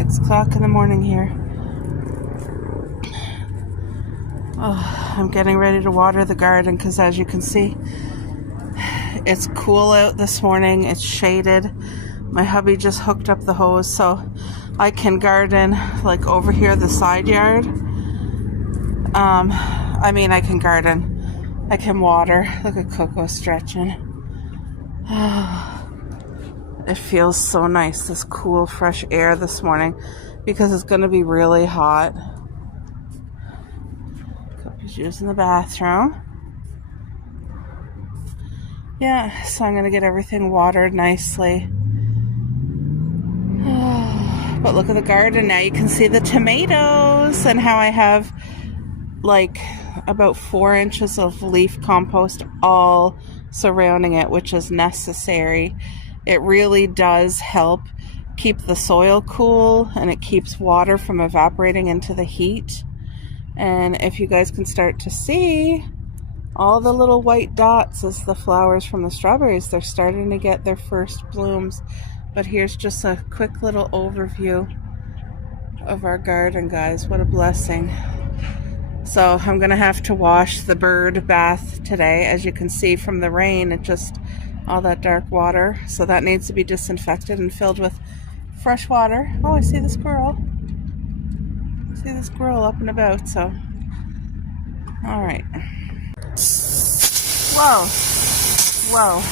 6 o'clock in the morning here. Oh, I'm getting ready to water the garden because, as you can see, it's cool out this morning. It's shaded. My hubby just hooked up the hose so I can garden like over here, the side yard. I can garden. I can water. Look at Coco stretching. It feels so nice, this cool, fresh air this morning, because it's going to be really hot. Coco's using the bathroom. Yeah, so I'm going to get everything watered nicely. But look at the garden now. You can see the tomatoes and how I have like about 4 inches of leaf compost all surrounding it, which is necessary. It really does help keep the soil cool, and it keeps water from evaporating into the heat. And if you guys can start to see, all the little white dots is the flowers from the strawberries. They're starting to get their first blooms. But here's just a quick little overview of our garden, guys. What a blessing. So I'm going to have to wash the bird bath today. As you can see from the rain, it just, all that dark water. So that needs to be disinfected and filled with fresh water. Oh, I see the squirrel. I see the squirrel up and about, so. All right. Whoa. Whoa.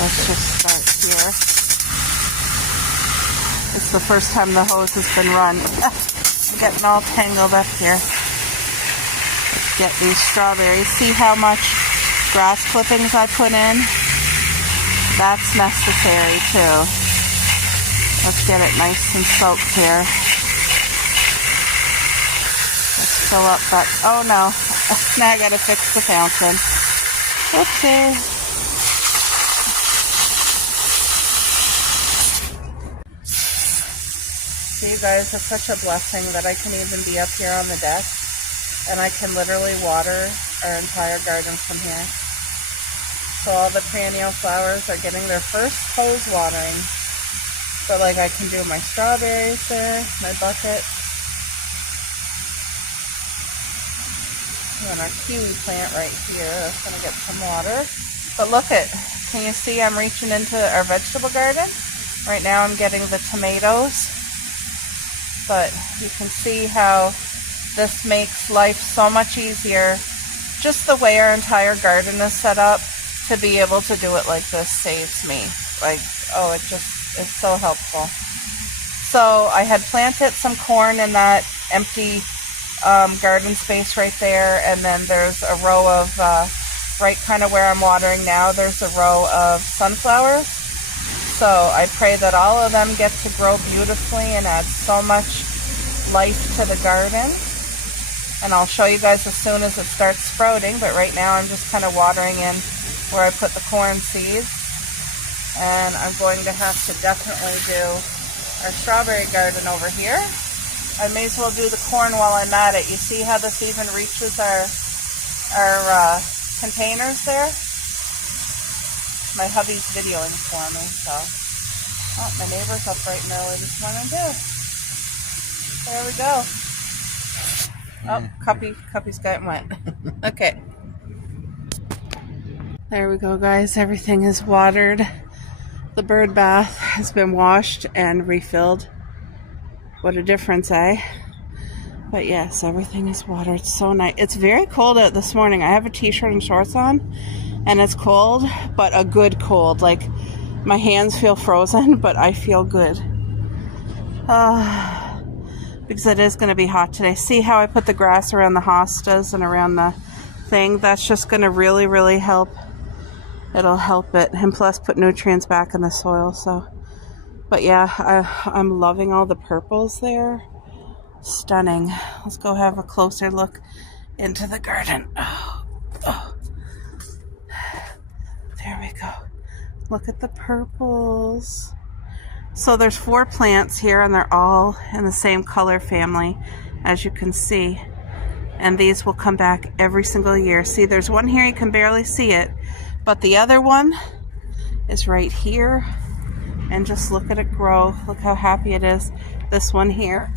Let's just start here. It's the first time the hose has been run. I'm getting all tangled up here. Let's get these strawberries. See how much grass clippings I put in? That's necessary too. Let's get it nice and soaked here. Let's fill up that. Oh no. Now I gotta fix the fountain. Oopsie. See, guys, it's such a blessing that I can even be up here on the deck and I can literally water our entire garden from here. So all the perennial flowers are getting their first hose watering. So like I can do my strawberries there, my bucket. And our kiwi plant right here, that's going to get some water. But look can you see I'm reaching into our vegetable garden? Right now I'm getting the tomatoes. But you can see how this makes life so much easier. Just the way our entire garden is set up, to be able to do it like this saves me. Like, oh, it just is so helpful. So I had planted some corn in that empty garden space right there, and then there's a row of, right kind of where I'm watering now, there's a row of sunflowers. So I pray that all of them get to grow beautifully and add so much life to the garden. And I'll show you guys as soon as it starts sprouting, but right now I'm just kind of watering in where I put the corn seeds. And I'm going to have to definitely do our strawberry garden over here. I may as well do the corn while I'm at it. You see how this even reaches our containers there? My hubby's videoing for me, so. Oh, my neighbor's up right and early this morning too. There we go. Oh, Cuppy's gotten wet. Okay. There we go, guys. Everything is watered. The bird bath has been washed and refilled. What a difference, eh? But yes, everything is watered. So nice. It's very cold out this morning. I have a t-shirt and shorts on. And it's cold, but a good cold. Like, my hands feel frozen, but I feel good. Because it is going to be hot today. See how I put the grass around the hostas and around the thing? That's just going to really, really help. It'll help it. And plus put nutrients back in the soil. So, but yeah, I'm loving all the purples there. Stunning. Let's go have a closer look into the garden. Oh. There we go. Look at the purples. So there's 4 plants here, and they're all in the same color family, as you can see. And these will come back every single year. See, there's one here, you can barely see it, but the other one is right here. and just look at it grow. Look how happy it is. This one here,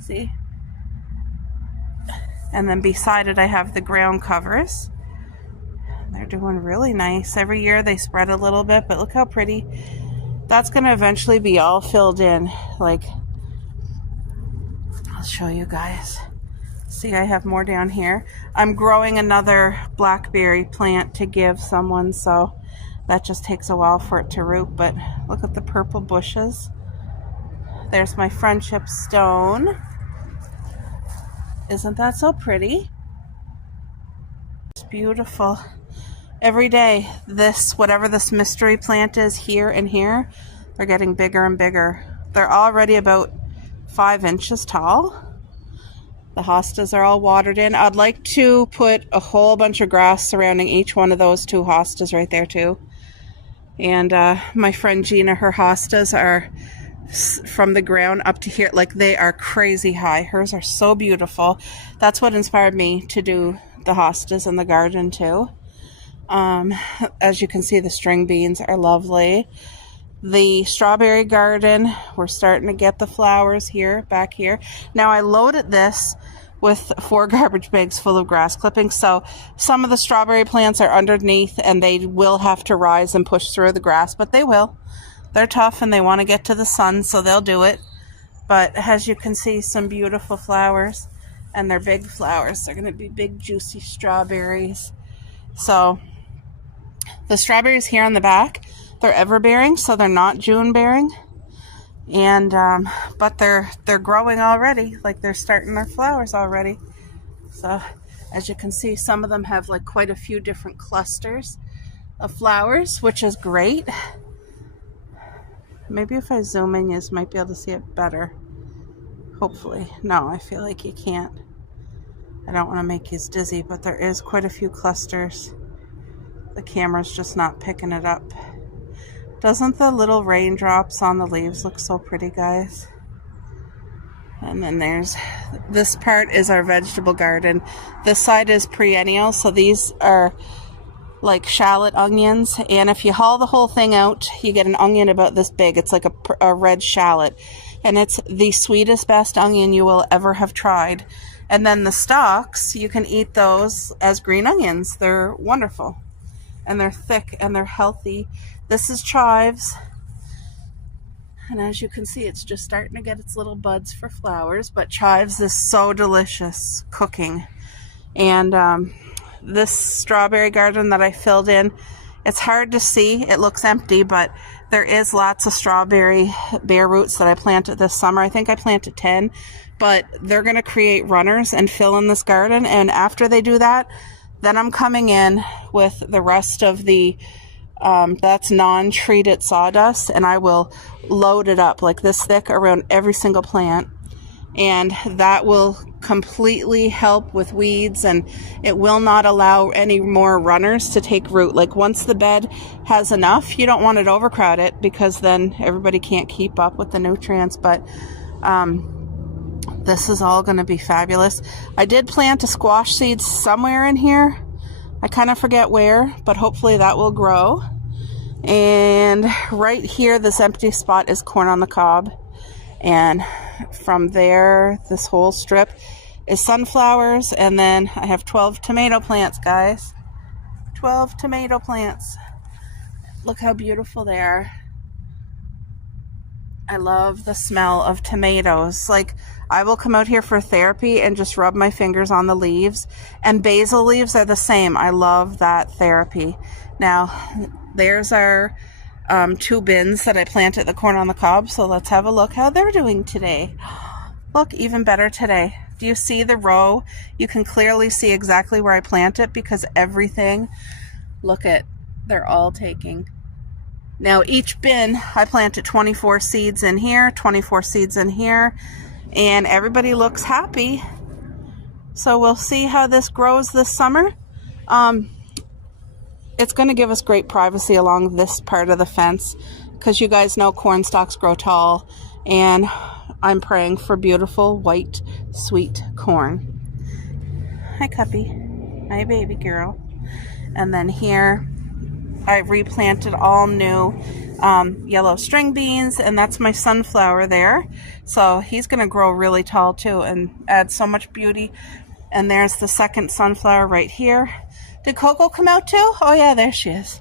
see? And then beside it I have the ground covers. They're doing really nice. Every year they spread a little bit, but look how pretty. That's going to eventually be all filled in. Like, I'll show you guys. See, I have more down here. I'm growing another blackberry plant to give someone, so that just takes a while for it to root. But look at the purple bushes. There's my friendship stone. Isn't that so pretty? It's beautiful. Every day, this, whatever this mystery plant is here and here, they're getting bigger and bigger. They're already about 5 inches tall. The hostas are all watered in. I'd like to put a whole bunch of grass surrounding each one of those 2 hostas right there too. And my friend Gina, her hostas are from the ground up to here. Like, they are crazy high. Hers are so beautiful. That's what inspired me to do the hostas in the garden too. As you can see, the string beans are lovely. The strawberry garden, we're starting to get the flowers here, back here. Now I loaded this with 4 garbage bags full of grass clippings, so some of the strawberry plants are underneath and they will have to rise and push through the grass, but they will. They're tough and they want to get to the sun, so they'll do it. But as you can see, some beautiful flowers, and they're big flowers. They're going to be big, juicy strawberries. So the strawberries here on the back, they're ever-bearing, so they're not June-bearing. And but they're growing already. Like, they're starting their flowers already. So as you can see, some of them have like quite a few different clusters of flowers, which is great. Maybe if I zoom in, you might be able to see it better. Hopefully. No, I feel like you can't. I don't want to make you dizzy, but there is quite a few clusters. The camera's just not picking it up. Doesn't the little raindrops on the leaves look so pretty, guys? And then there's, this part is our vegetable garden. This side is perennial, so these are like shallot onions. And if you haul the whole thing out, you get an onion about this big. It's like a red shallot. And it's the sweetest, best onion you will ever have tried. And then the stalks, you can eat those as green onions. They're wonderful. And they're thick and they're healthy. This is chives. And as you can see, it's just starting to get its little buds for flowers. But chives is so delicious cooking. And this strawberry garden that I filled in, it's hard to see. It looks empty, but there is lots of strawberry bare roots that I planted this summer. I think I planted 10. But they're going to create runners and fill in this garden. And after they do that, then I'm coming in with the rest of the, that's non-treated sawdust, and I will load it up like this thick around every single plant. And that will completely help with weeds, and it will not allow any more runners to take root. Like, once the bed has enough, you don't want it overcrowded because then everybody can't keep up with the nutrients. But this is all going to be fabulous. I did plant a squash seed somewhere in here. I kind of forget where, but hopefully that will grow. And right here, this empty spot is corn on the cob. And from there, this whole strip is sunflowers. And then I have 12 tomato plants, guys. 12 tomato plants. Look how beautiful they are. I love the smell of tomatoes. Like, I will come out here for therapy and just rub my fingers on the leaves. And basil leaves are the same. I love that therapy. Now, there's our 2 bins that I planted the corn on the cob. So let's have a look how they're doing today. Look, even better today. Do you see the row? You can clearly see exactly where I plant it because everything, look at, they're all taking. Now each bin, I planted 24 seeds in here, 24 seeds in here, and everybody looks happy. So we'll see how this grows this summer. It's going to give us great privacy along this part of the fence because you guys know corn stalks grow tall, and I'm praying for beautiful white sweet corn. Hi, Cuppy. Hi, baby girl. And then here I replanted all new yellow string beans, and that's my sunflower there. So he's going to grow really tall too and add so much beauty. And there's the second sunflower right here. Did Coco come out too? Oh yeah, there she is.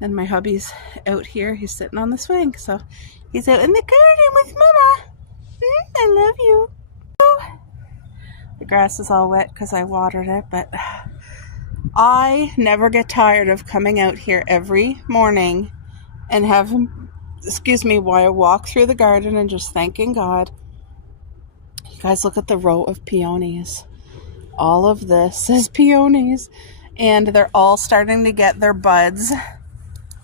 And my hubby's out here. He's sitting on the swing. So he's out in the garden with Mama. I love you. The grass is all wet because I watered it, but I never get tired of coming out here every morning and while I walk through the garden and just thanking God. You guys, look at the row of peonies. All of this is peonies, and they're all starting to get their buds.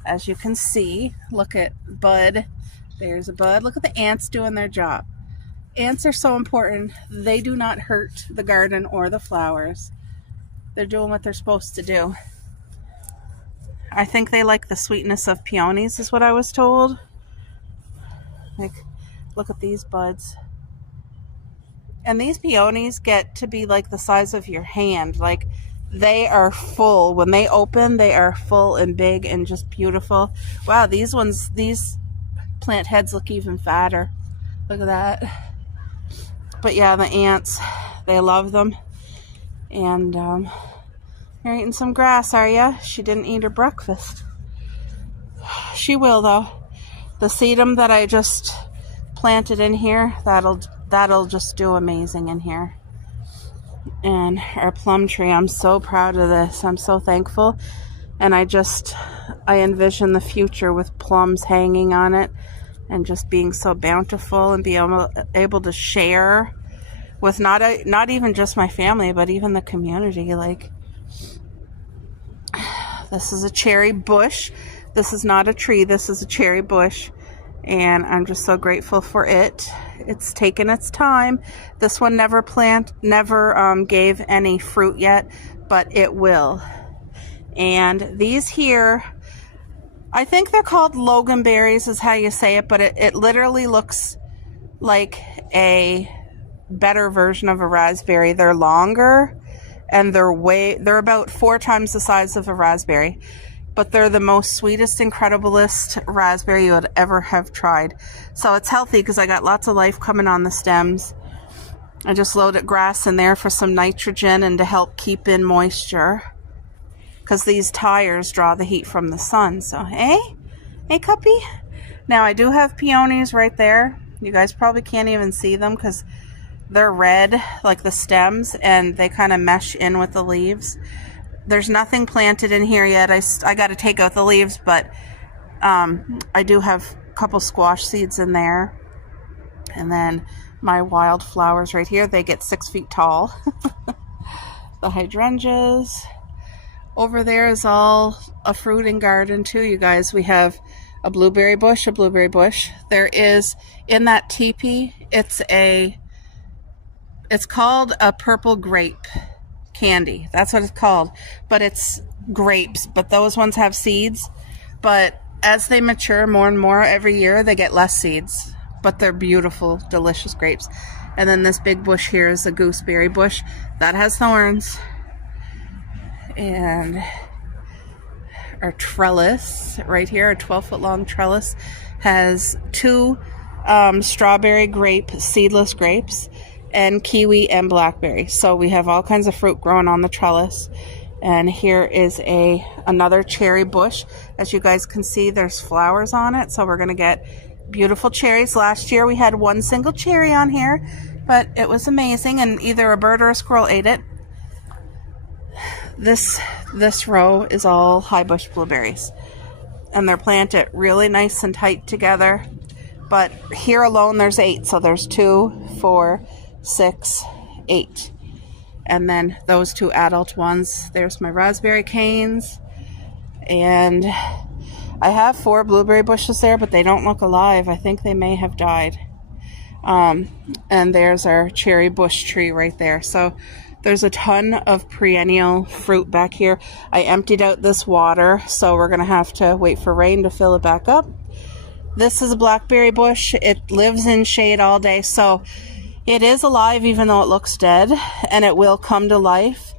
As you can see, look at bud. There's a bud. Look at the ants doing their job. Ants are so important. They do not hurt the garden or the flowers. They're doing what they're supposed to do. I think they like the sweetness of peonies, is what I was told. Like, look at these buds. And these peonies get to be like the size of your hand. Like, they are full. When they open, they are full and big and just beautiful. Wow, these plant heads look even fatter. Look at that. But yeah, the ants, they love them. And you're eating some grass, are ya? She didn't eat her breakfast. She will, though. The sedum that I just planted in here, that'll just do amazing in here. And our plum tree, I'm so proud of this. I'm so thankful. And I envision the future with plums hanging on it and just being so bountiful and be able to share with not even just my family, but even the community. Like, this is a cherry bush. This is not a tree. This is a cherry bush. And I'm just so grateful for it. It's taken its time. This one never gave any fruit yet, but it will. And these here, I think they're called loganberries is how you say it, but it literally looks like a better version of a raspberry. They're longer and they're about 4 times the size of a raspberry. But they're the most sweetest, incrediblest raspberry you would ever have tried. So it's healthy because I got lots of life coming on the stems. I just loaded grass in there for some nitrogen and to help keep in moisture. Because these tires draw the heat from the sun. So, hey Cuppy? Now I do have peonies right there. You guys probably can't even see them because they're red, like the stems, and they kind of mesh in with the leaves. There's nothing planted in here yet. I got to take out the leaves, but I do have a couple squash seeds in there. And then my wildflowers right here, they get 6 feet tall. The hydrangeas. Over there is all a fruiting garden too, you guys. We have a blueberry bush. There is, in that teepee, it's called a purple grape candy. That's what it's called. But it's grapes. But those ones have seeds. But as they mature more and more every year, they get less seeds. But they're beautiful, delicious grapes. And then this big bush here is a gooseberry bush. That has thorns. And our trellis right here, a 12-foot long trellis, has 2 strawberry grape, seedless grapes, and kiwi and blackberry. So we have all kinds of fruit growing on the trellis. And here is another cherry bush. As you guys can see, there's flowers on it. So we're going to get beautiful cherries. Last year we had 1 single cherry on here, but it was amazing. And either a bird or a squirrel ate it. This row is all high bush blueberries. And they're planted really nice and tight together. But here alone there's 8. So there's 2, 4, 6, 8. And then those 2 adult ones. There's my raspberry canes. And I have 4 blueberry bushes there, but they don't look alive. I think they may have died. And there's our cherry bush tree right there. So there's a ton of perennial fruit back here. I emptied out this water, so we're going to have to wait for rain to fill it back up. This is a blackberry bush. It lives in shade all day, so it is alive even though it looks dead, and it will come to life.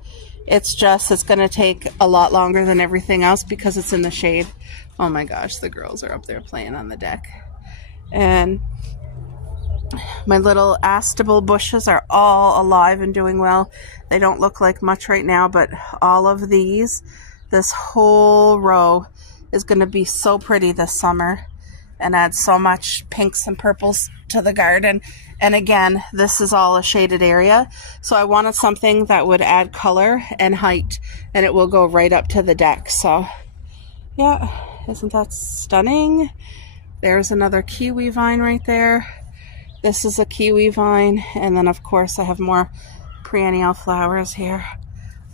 It's going to take a lot longer than everything else because it's in the shade. Oh my gosh, the girls are up there playing on the deck. And my little astable bushes are all alive and doing well. They don't look like much right now, but all of these, this whole row is going to be so pretty this summer and add so much pinks and purples to the garden. And again, this is all a shaded area. So I wanted something that would add color and height, and it will go right up to the deck. So yeah, isn't that stunning? There's another kiwi vine right there. This is a kiwi vine. And then of course I have more perennial flowers here.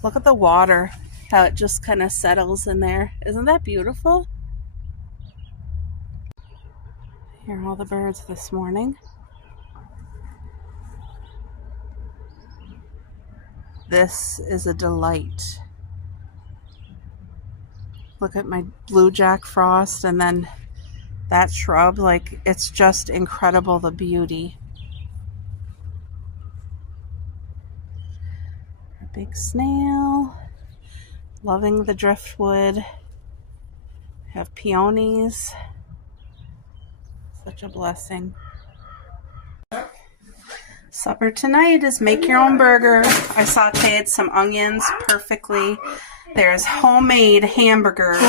Look at the water, how it just kind of settles in there. Isn't that beautiful? Here are all the birds this morning. This is a delight. Look at my blue jack frost and then that shrub. Like, it's just incredible, the beauty. A big snail. Loving the driftwood. Have peonies. Such a blessing. Supper tonight is make your own burger. I sauteed some onions perfectly. There's homemade hamburgers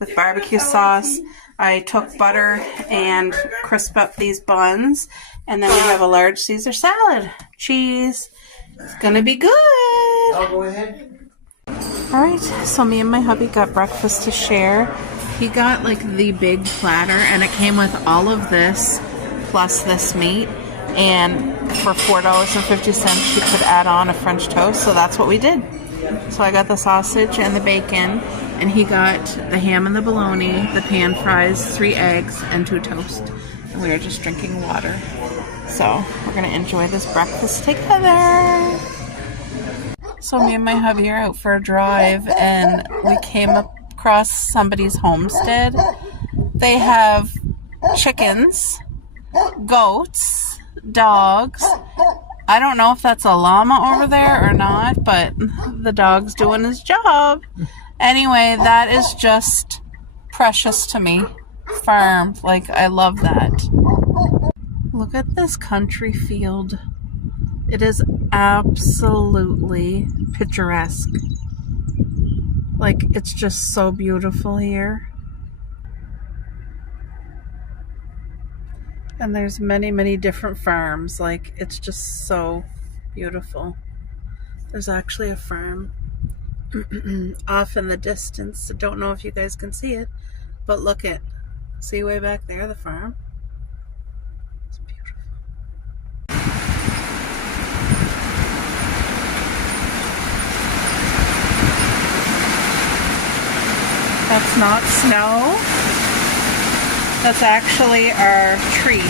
with barbecue sauce. I took butter and crisped up these buns. And then we have a large Caesar salad. Cheese. It's gonna be good. I'll go ahead. Alright, so me and my hubby got breakfast to share. He got like the big platter and it came with all of this plus this meat. And for $4.50 you could add on a French toast, so that's what we did. So I got the sausage and the bacon, and he got the ham and the bologna, the pan fries, 3 eggs, and 2 toast. And we are just drinking water. So we're going to enjoy this breakfast together. So me and my hubby are out for a drive, and we came across somebody's homestead. They have chickens, goats, dogs. I don't know if that's a llama over there or not, but the dog's doing his job. Anyway, that is just precious to me. Farm. Like, I love that. Look at this country field. It is absolutely picturesque. Like, it's just so beautiful here. And there's many, many different farms. Like, it's just so beautiful. There's actually a farm off in the distance. I don't know if you guys can see it, but look at, see way back there, the farm? It's beautiful. That's not snow. That's actually our tree.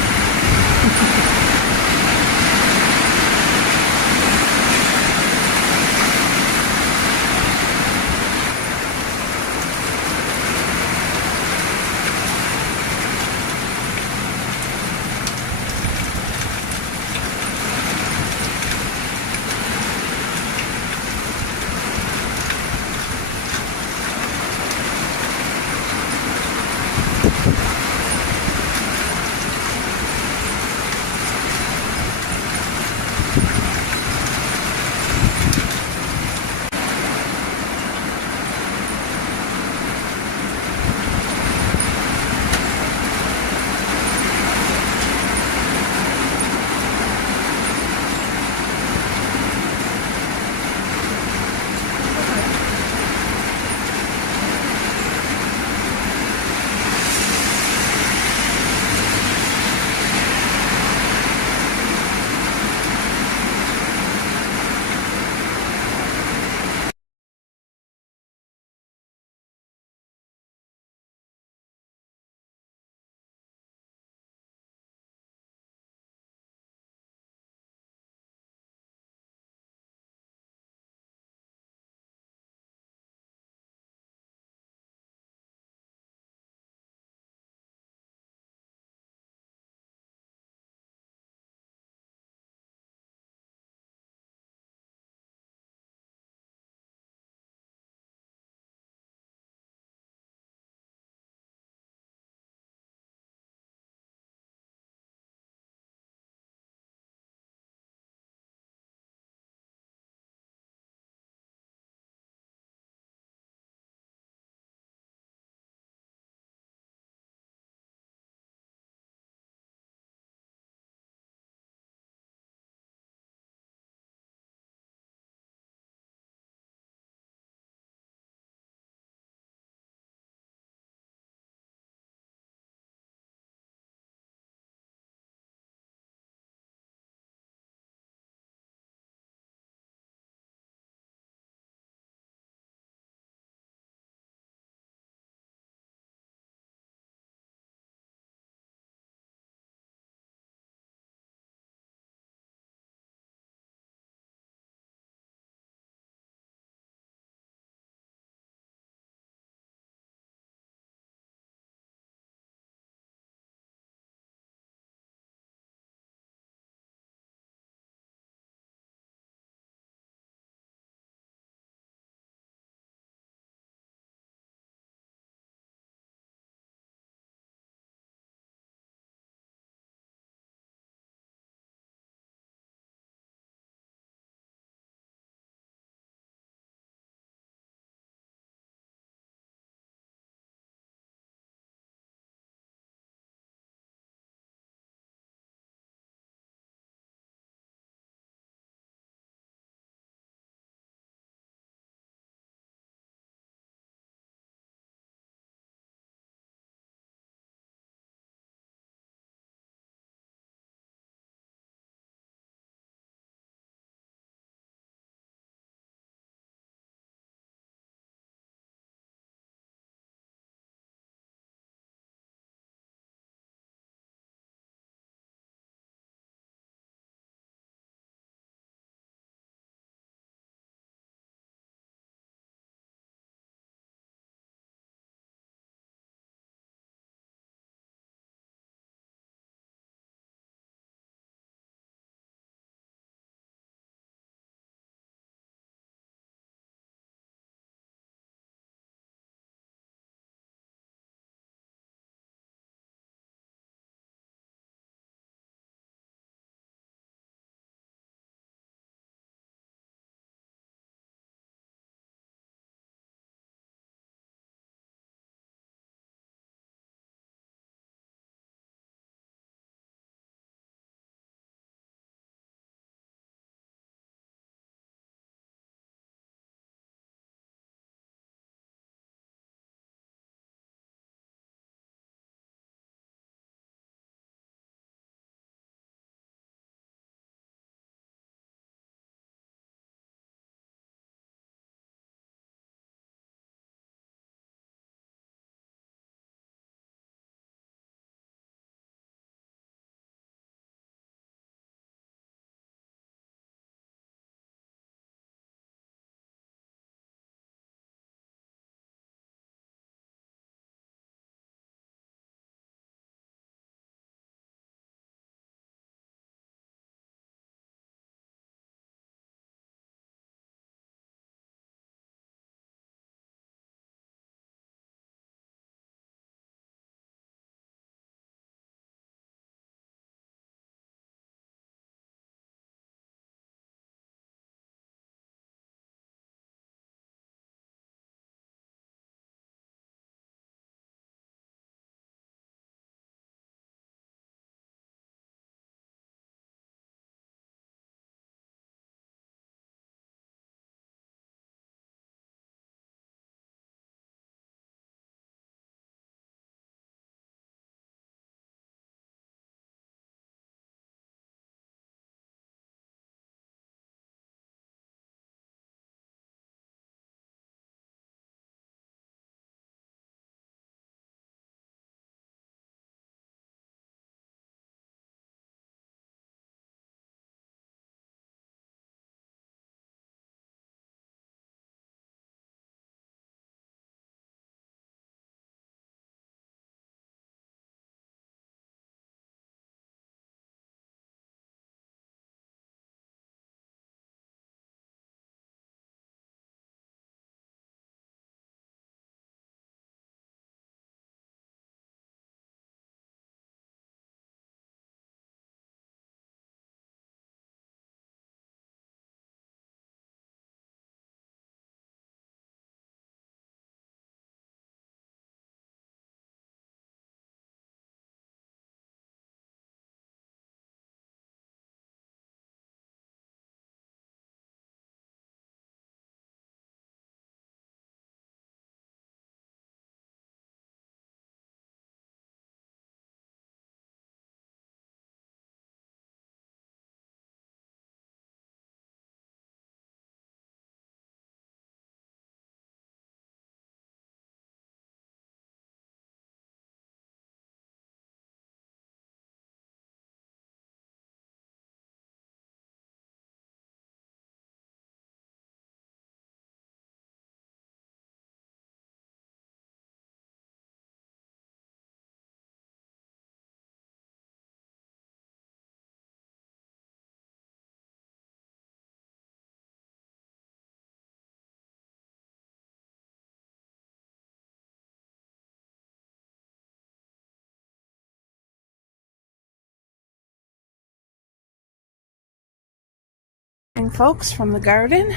morning, folks, from the garden.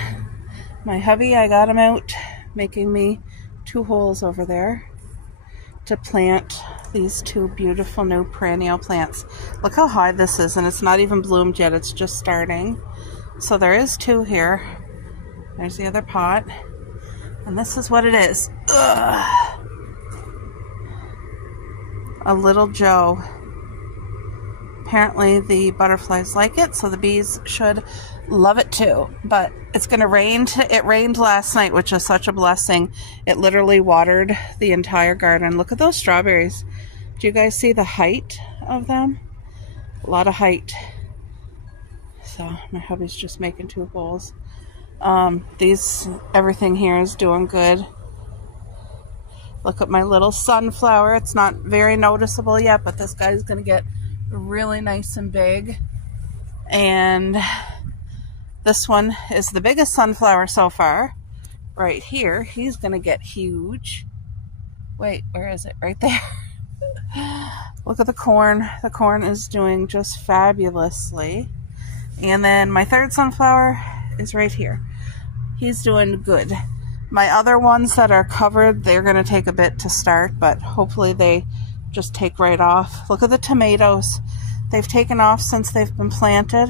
My hubby, I got him out making me 2 holes over there to plant these 2 beautiful new perennial plants. Look how high this is, and it's not even bloomed yet. It's just starting. So there is 2 here. There's the other pot. And this is what it is. Ugh. A little Joe. Apparently the butterflies like it, so the bees should love it too. But it's going to rain. It rained last night, which is such a blessing. It literally watered the entire garden. Look at those strawberries. Do you guys see the height of them? A lot of height. So my hubby's just making 2 holes. Everything here is doing good. Look at my little sunflower. It's not very noticeable yet, but this guy's going to get really nice and big. And this one is the biggest sunflower so far. Right here, he's going to get huge. Wait, where is it? Right there. Look at the corn. The corn is doing just fabulously. And then my 3rd sunflower is right here. He's doing good. My other ones that are covered, they're going to take a bit to start, but hopefully they just take right off. Look at the tomatoes. They've taken off since they've been planted.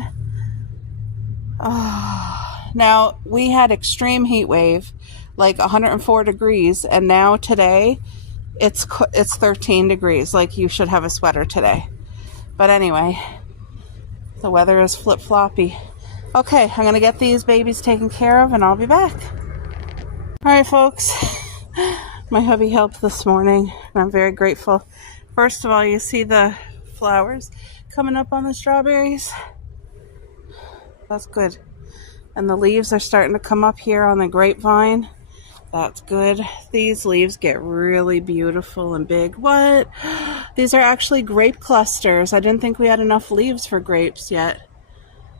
Oh. Now, we had extreme heat wave, like 104 degrees, and now today it's 13 degrees. Like, you should have a sweater today. But anyway, the weather is flip-floppy. Okay, I'm going to get these babies taken care of, and I'll be back. All right, folks. My hubby helped this morning, and I'm very grateful. First of all, you see the flowers coming up on the strawberries. That's good. And the leaves are starting to come up here on the grapevine. That's good. These leaves get really beautiful and big. What? These are actually grape clusters. I didn't think we had enough leaves for grapes yet.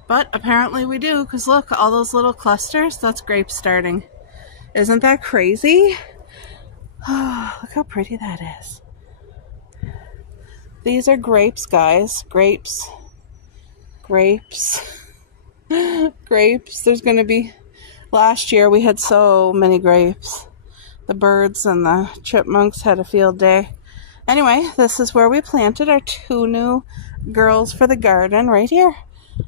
But apparently we do, because look, all those little clusters, that's grapes starting. Isn't that crazy? Oh, look how pretty that is. These are grapes, guys. Grapes. Grapes. Grapes. There's going to be... Last year we had so many grapes. The birds and the chipmunks had a field day. Anyway, this is where we planted our 2 new girls for the garden right here.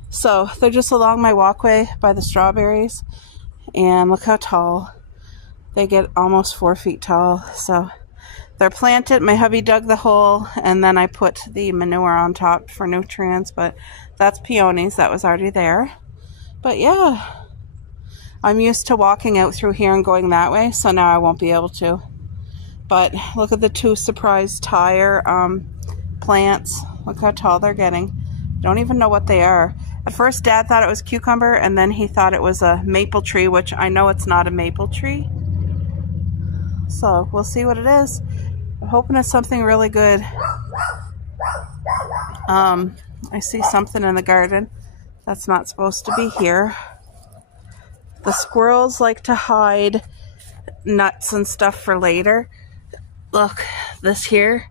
So they're just along my walkway by the strawberries. And look how tall. They get almost 4 feet tall. So they're planted. My hubby dug the hole, and then I put the manure on top for nutrients. But that's peonies. That was already there. But yeah, I'm used to walking out through here and going that way, so now I won't be able to. But look at the 2 surprise tire plants. Look how tall they're getting. Don't even know what they are. At first, Dad thought it was cucumber, and then he thought it was a maple tree, which I know it's not a maple tree. So we'll see what it is. I'm hoping it's something really good. I see something in the garden that's not supposed to be here. The squirrels like to hide nuts and stuff for later. Look, this here.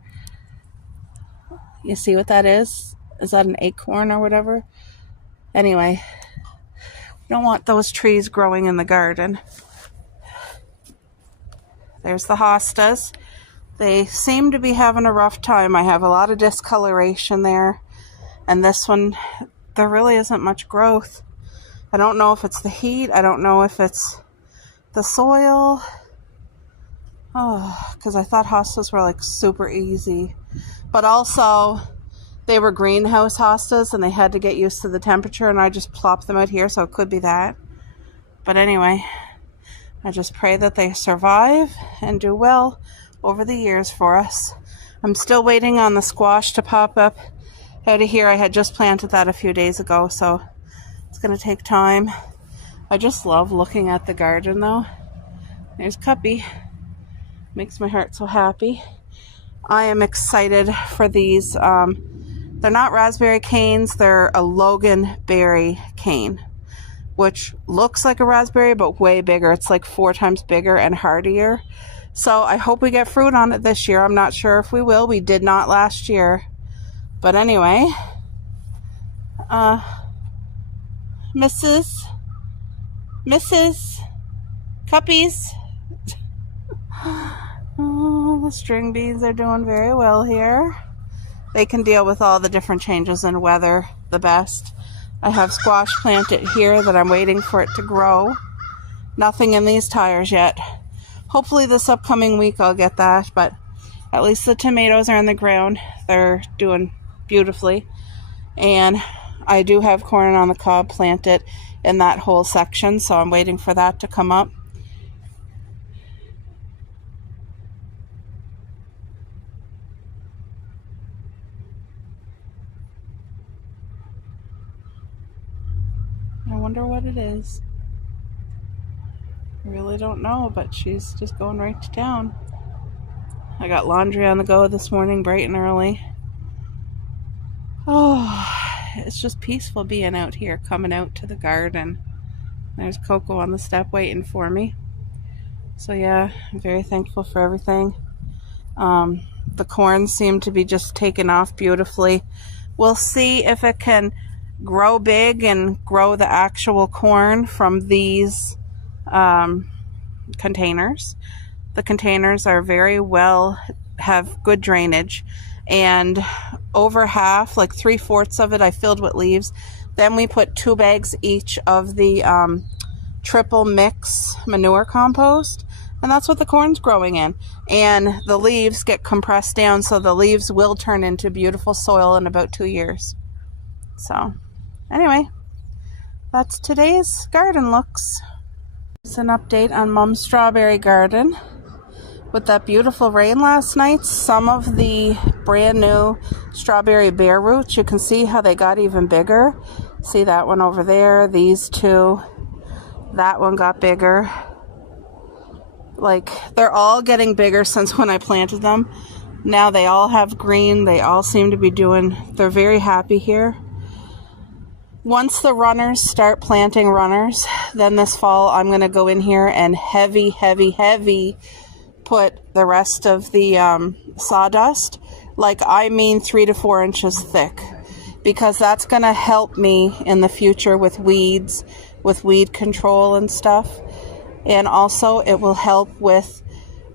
You see what that is? Is that an acorn or whatever? Anyway, we don't want those trees growing in the garden. There's the hostas. They seem to be having a rough time. I have a lot of discoloration there. And this one, there really isn't much growth. I don't know if it's the heat. I don't know if it's the soil. Oh, because I thought hostas were like super easy. But also, they were greenhouse hostas and they had to get used to the temperature, and I just plopped them out here, so it could be that. But anyway, I just pray that they survive and do well over the years for us. I'm still waiting on the squash to pop up out of here. I had just planted that a few days ago, so it's going to take time. I just love looking at the garden, though. There's Cuppy. Makes my heart so happy. I am excited for these. They're not raspberry canes. They're a loganberry cane, which looks like a raspberry, but way bigger. It's like 4 times bigger and hardier. So I hope we get fruit on it this year. I'm not sure if we will. We did not last year. But anyway, Mrs. Mrs. Cuppies. Oh, the string beans are doing very well here. They can deal with all the different changes in weather the best. I have squash planted here that I'm waiting for it to grow. Nothing in these tires yet. Hopefully this upcoming week I'll get that, but at least the tomatoes are in the ground. They're doing beautifully. And I do have corn on the cob planted in that whole section, so I'm waiting for that to come up. I wonder what it is. I really don't know, but she's just going right to town. I got laundry on the go this morning bright and early. Oh, it's just peaceful being out here, coming out to the garden. There's Coco on the step waiting for me. So yeah, I'm very thankful for everything. The corn seemed to be just taking off beautifully. We'll see if it can grow big and grow the actual corn from these containers. The containers are very well, have good drainage, and over half, like 3/4 of it, I filled with leaves. Then we put 2 bags each of the triple mix manure compost, and that's what the corn's growing in. And the leaves get compressed down, so the leaves will turn into beautiful soil in about 2 years. So anyway, that's today's garden looks. It's an update on Mom's strawberry garden. With that beautiful rain last night, some of the brand new strawberry bare roots, you can see how they got even bigger. See that one over there, these two, that one got bigger. Like, they're all getting bigger since when I planted them. Now they all have green, they all seem to be doing, they're very happy here. Once the runners start planting runners, then this fall I'm going to go in here and heavy put the rest of the sawdust, like I mean 3 to 4 inches thick, because that's going to help me in the future with weeds, with weed control and stuff. And also it will help with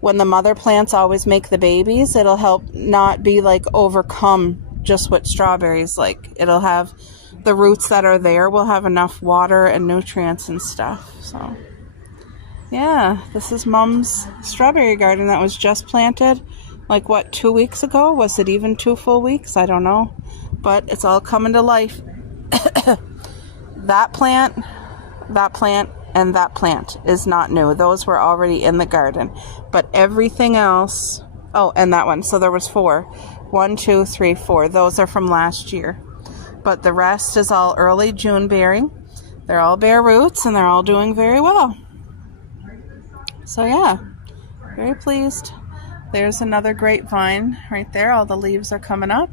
when the mother plants always make the babies. It'll help not be like overcome just with strawberries. Like, it'll have the roots that are there will have enough water and nutrients and stuff. So yeah, this is Mom's strawberry garden that was just planted, like, what, 2 weeks ago? Was it even 2 full weeks? I don't know. But it's all coming to life. That plant, and that plant is not new. Those were already in the garden. But everything else, oh, and that one. So there was 4. 1, 2, 3, 4. Those are from last year. But the rest is all early June bearing. They're all bare roots, and they're all doing very well. So yeah, very pleased. There's another grapevine right there. All the leaves are coming up.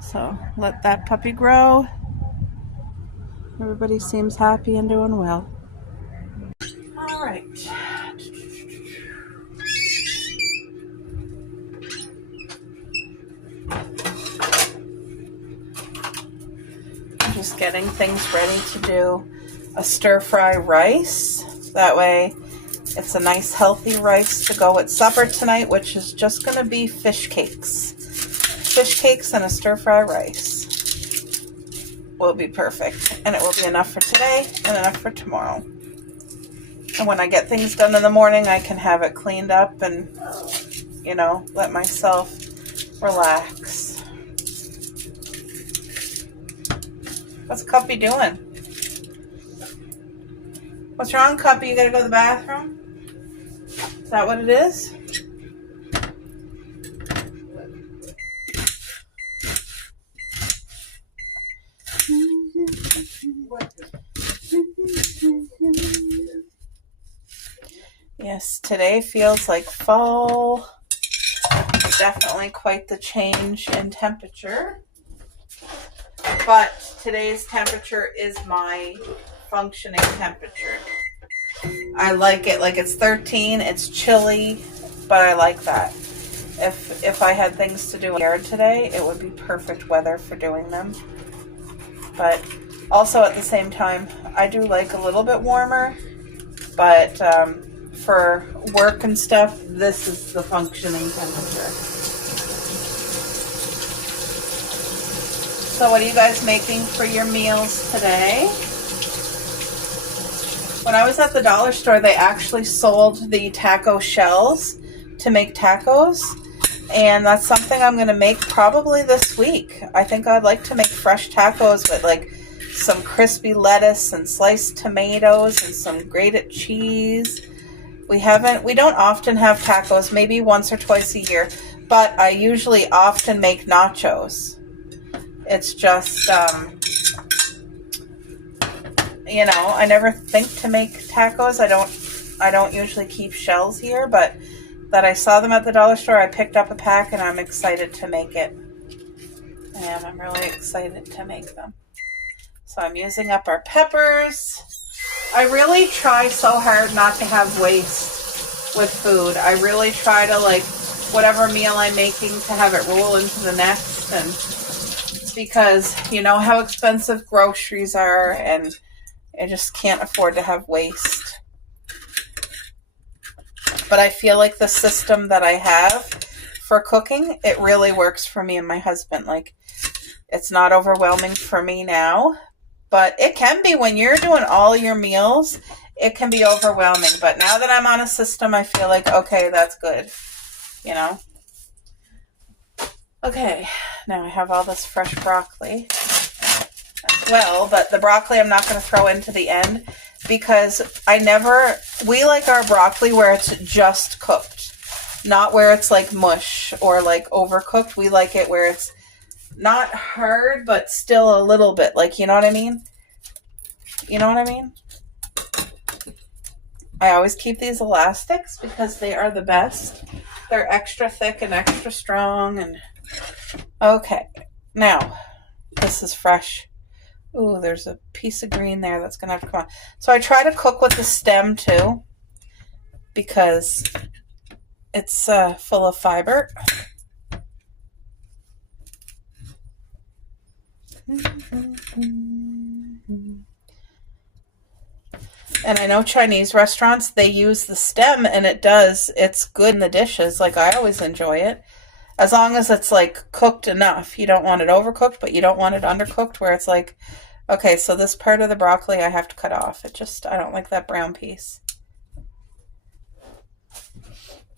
So let that puppy grow. Everybody seems happy and doing well. All right. I'm just getting things ready to do a stir-fry rice. That way it's a nice healthy rice to go with supper tonight, which is just going to be fish cakes. Fish cakes and a stir-fry rice will be perfect. And it will be enough for today and enough for tomorrow. And when I get things done in the morning, I can have it cleaned up and, you know, let myself relax. What's Cuppy doing? What's wrong, Cuppy? You gotta go to the bathroom? Is that what it is? Yes, today feels like fall. Definitely quite the change in temperature. But today's temperature is my functioning temperature. I like it. Like, it's 13, it's chilly, but I like that. If I had things to do in the yard today, it would be perfect weather for doing them. But Also, at the same time, I do like a little bit warmer, but for work and stuff, this is the functioning temperature. So what are you guys making for your meals today? When I was at the dollar store, they actually sold the taco shells to make tacos. And that's something I'm going to make probably this week. I think I'd like to make fresh tacos with like some crispy lettuce and sliced tomatoes and some grated cheese. We don't often have tacos, maybe once or twice a year, but I usually often make nachos. It's just, I never think to make tacos. I don't usually keep shells here, but that I saw them at the dollar store, I picked up a pack and I'm excited to make it. And I'm really excited to make them. So I'm using up our peppers. I really try so hard not to have waste with food. I really try to, like, whatever meal I'm making, to have it roll into the next. And it's because you know how expensive groceries are, and I just can't afford to have waste. But I feel like the system that I have for cooking, it really works for me and my husband. Like, it's not overwhelming for me now, but it can be when you're doing all your meals. It can be overwhelming. But now that I'm on a system, I feel like, okay, that's good. Okay, now I have all this fresh broccoli as well, but the broccoli I'm not going to throw into the end because we like our broccoli where it's just cooked, not where it's like mush or like overcooked. We like it where it's not hard, but still a little bit, like, you know what I mean? I always keep these elastics because they are the best. They're extra thick and extra strong. And okay, now this is fresh. Ooh, there's a piece of green there that's gonna have to come on. So I try to cook with the stem too because it's full of fiber. And I know Chinese restaurants, they use the stem, and it's good in the dishes. Like, I always enjoy it. As long as it's, like, cooked enough. You don't want it overcooked, but you don't want it undercooked where it's like, okay, so this part of the broccoli I have to cut off. I don't like that brown piece.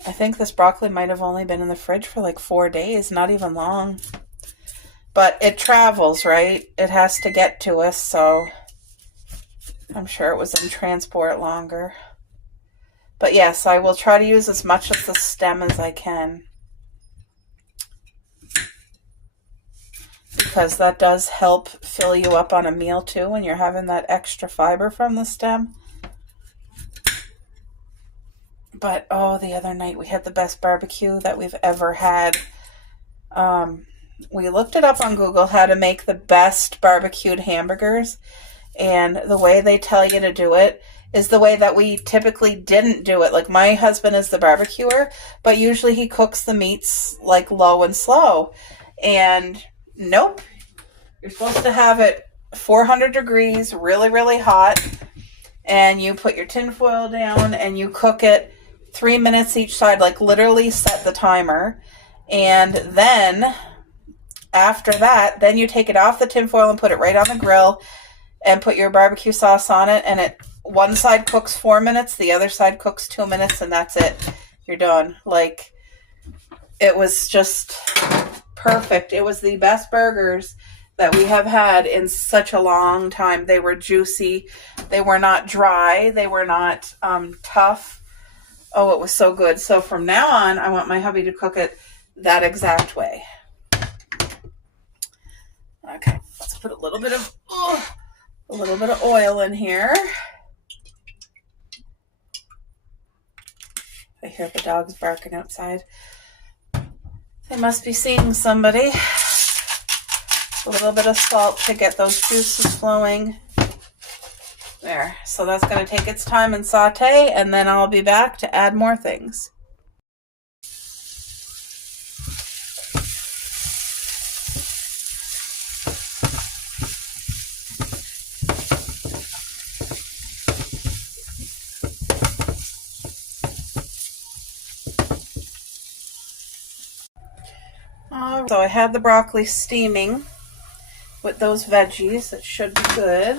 I think this broccoli might have only been in the fridge for like 4 days, not even long. But it travels, right? It has to get to us, so I'm sure it was in transport longer. But yes, I will try to use as much of the stem as I can, because that does help fill you up on a meal too when you're having that extra fiber from the stem. But the other night we had the best barbecue that we've ever had. We looked it up on Google, how to make the best barbecued hamburgers. And the way they tell you to do it is the way that we typically didn't do it. Like, my husband is the barbecuer, but usually he cooks the meats like low and slow. And nope, you're supposed to have it 400 degrees, really, really hot. And you put your tinfoil down and you cook it 3 minutes each side, like literally set the timer. And then after that, then you take it off the tinfoil and put it right on the grill and put your barbecue sauce on it, and one side cooks 4 minutes, the other side cooks 2 minutes, and that's it. You're done. Like, it was just perfect. It was the best burgers that we have had in such a long time. They were juicy. They were not dry. They were not tough. Oh, it was so good. So from now on, I want my hubby to cook it that exact way. Okay, let's put a little bit of oil in here. I hear the dogs barking outside. They must be seeing somebody. A little bit of salt to get those juices flowing. There. So that's going to take its time and saute, and then I'll be back to add more things. So I had the broccoli steaming with those veggies. It should be good.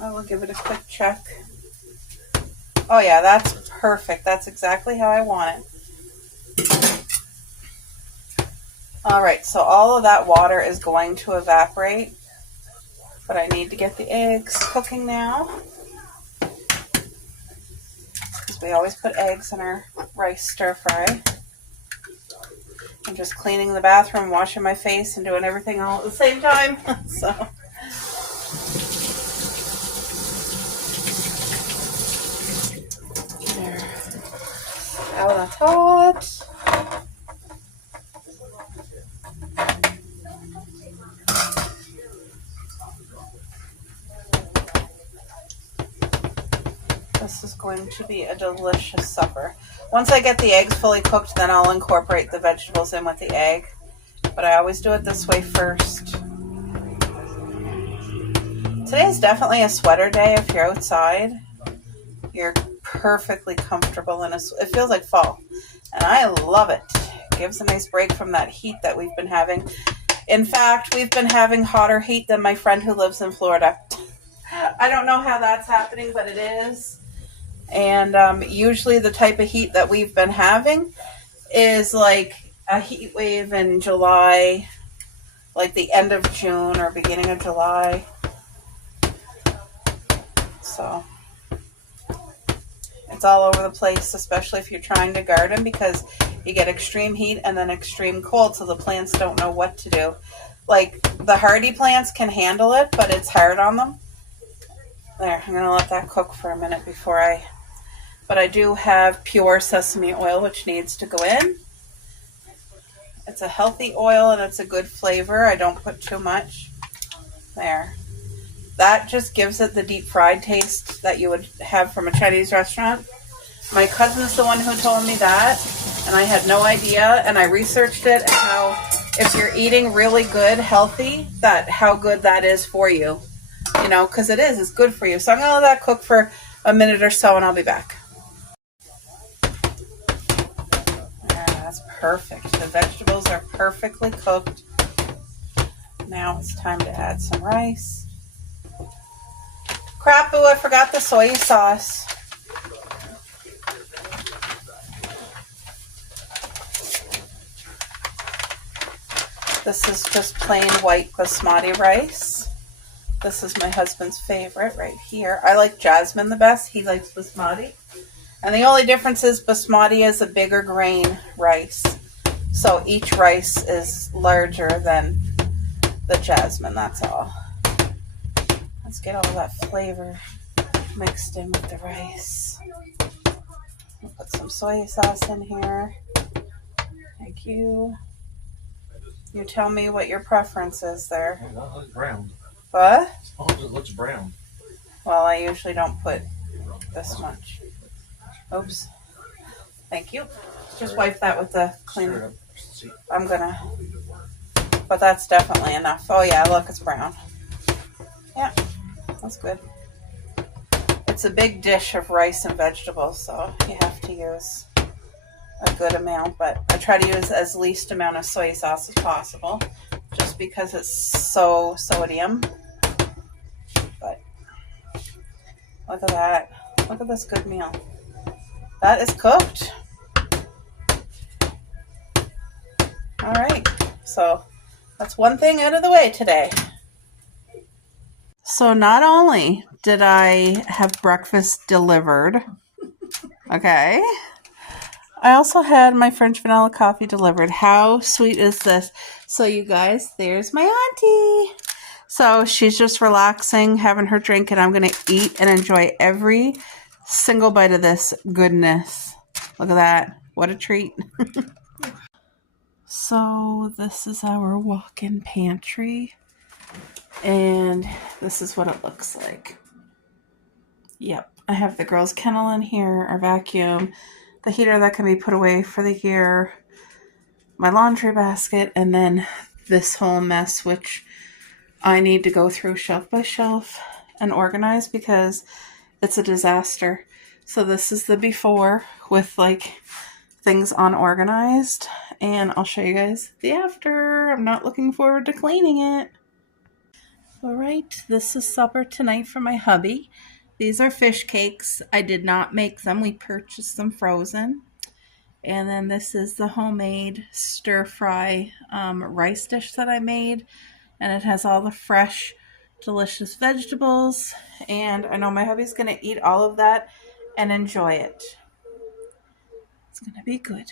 I will give it a quick check. Oh yeah, that's perfect. That's exactly how I want it. All right, so all of that water is going to evaporate, but I need to get the eggs cooking now, because we always put eggs in our rice stir fry. I'm just cleaning the bathroom, washing my face, and doing everything all at the same time. So. There. Now that's hot. This is going to be a delicious supper. Once I get the eggs fully cooked, then I'll incorporate the vegetables in with the egg. But I always do it this way first. Today is definitely a sweater day. If you're outside, you're perfectly comfortable and it feels like fall. And I love it. It gives a nice break from that heat that we've been having. In fact, we've been having hotter heat than my friend who lives in Florida. I don't know how that's happening, but it is. And usually the type of heat that we've been having is like a heat wave in July, like the end of June or beginning of July. So it's all over the place, especially if you're trying to garden, because you get extreme heat and then extreme cold, so the plants don't know what to do. Like the hardy plants can handle it, but it's hard on them. There, I'm going to let that cook for a minute before but I do have pure sesame oil, which needs to go in. It's a healthy oil and it's a good flavor. I don't put too much. There. That just gives it the deep fried taste that you would have from a Chinese restaurant. My cousin's the one who told me that, and I had no idea, and I researched it and how if you're eating really good, healthy, how good that is for you. You know, because it's good for you. So I'm going to let that cook for a minute or so, and I'll be back. That's perfect. The vegetables are perfectly cooked. Now it's time to add some rice. Crap-oo, I forgot the soy sauce. This is just plain white basmati rice. This is my husband's favorite right here. I like jasmine the best. He likes basmati. And the only difference is basmati is a bigger grain rice. So each rice is larger than the jasmine, that's all. Let's get all that flavor mixed in with the rice. I'll put some soy sauce in here. Thank you. You tell me what your preference is there. Well, it looks brown. What? As long as it looks brown. Well, I usually don't put this much. Oops. Thank you. Just wipe that with the cleaner. I'm gonna. But that's definitely enough. Oh yeah, look, it's brown. Yeah, that's good. It's a big dish of rice and vegetables, so you have to use a good amount. But I try to use as least amount of soy sauce as possible, just because it's so sodium. But look at that. Look at this good meal. That is cooked. All right, so that's one thing out of the way today. So not only did I have breakfast delivered, okay, I also had my French vanilla coffee delivered. How sweet is this? So you guys, there's my auntie. So she's just relaxing, having her drink, and I'm going to eat and enjoy every single bite of this goodness. Look at that. What a treat. So this is our walk-in pantry, and this is what it looks like. Yep, I have the girls' kennel in here, our vacuum, the heater that can be put away for the year, my laundry basket, and then this whole mess, which I need to go through shelf by shelf and organize because it's a disaster. So this is the before with like things unorganized, and I'll show you guys the after. I'm not looking forward to cleaning it. Alright, this is supper tonight for my hubby. These are fish cakes. I did not make them. We purchased them frozen. And then this is the homemade stir-fry rice dish that I made. And it has all the fresh, delicious vegetables. And I know my hubby's going to eat all of that and enjoy it. It's going to be good.